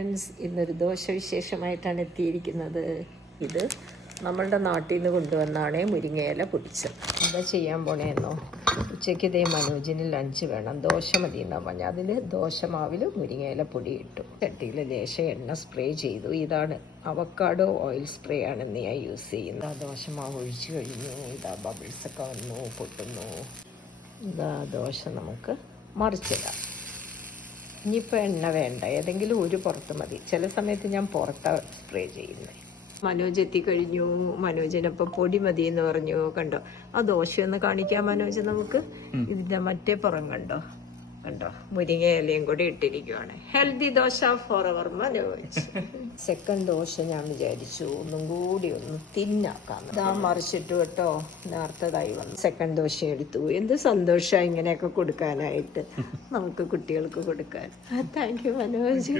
Friends, ഇന്നൊരു ദോശ വിശേഷമായിട്ടാണ് എത്തിയിരിക്കുന്നത്. ഇത് നമ്മളുടെ നാട്ടിൽ നിന്ന് കൊണ്ടുവന്നാണ് മുരിങ്ങയില പൊടിച്ചത്. എന്താ ചെയ്യാൻ പോണേന്നോ, ഉച്ചയ്ക്ക് ഇതേ മനോജിന് ലഞ്ച് വേണം, ദോശ മതി എന്നാ പറഞ്ഞാൽ അതിൽ ദോശമാവിൽ മുരിങ്ങയില പൊടി ഇട്ടു. ചട്ടിയിൽ ലേശം എണ്ണ സ്പ്രേ ചെയ്തു. ഇതാണ് അവക്കാഡോ ഓയിൽ സ്പ്രേ ആണെന്ന് ഞാൻ യൂസ് ചെയ്യുന്നത്. ആ ദോശമാവ് ഒഴിച്ചു കഴിഞ്ഞു. ഇതാ ബബിൾസൊക്കെ വന്നു, പൊട്ടുന്നു. ഇതാ ദോശ നമുക്ക് മറിച്ചിടാം. ഇനിയിപ്പോൾ എണ്ണ വേണ്ട, ഏതെങ്കിലും ഒരു പുറത്ത് മതി. ചില സമയത്ത് ഞാൻ പുറത്താണ് സ്പ്രേ ചെയ്യുന്നത്. മനോജ് എത്തിക്കഴിഞ്ഞു. മനോജിനപ്പം പൊടി മതി എന്ന് പറഞ്ഞു. കണ്ടോ, ആ ദോശയൊന്ന് കാണിക്കാം മനോജ് നമുക്ക്. ഇതിൻ്റെ മറ്റേ പുറം കണ്ടോ, കണ്ടോ, മുരിങ്ങ ഇലയും കൂടി ഇട്ടിരിക്കുവാണ്. ഹെൽത്തി ദോശ ഫോർ അവർ മനോജ്. സെക്കൻഡ് ദോശ ഞാൻ വിചാരിച്ചു ഒന്നും കൂടി ഒന്ന് തിന്നാക്കാം. ഇതാ മറിച്ചിട്ടു കേട്ടോ, നേർത്തതായി വന്നു. സെക്കൻഡ് ദോശ എടുത്തു. എന്ത് സന്തോഷമാണ് ഇങ്ങനെയൊക്കെ കൊടുക്കാനായിട്ട്, നമുക്ക് കുട്ടികൾക്ക് കൊടുക്കാൻ. Thank you Manoj.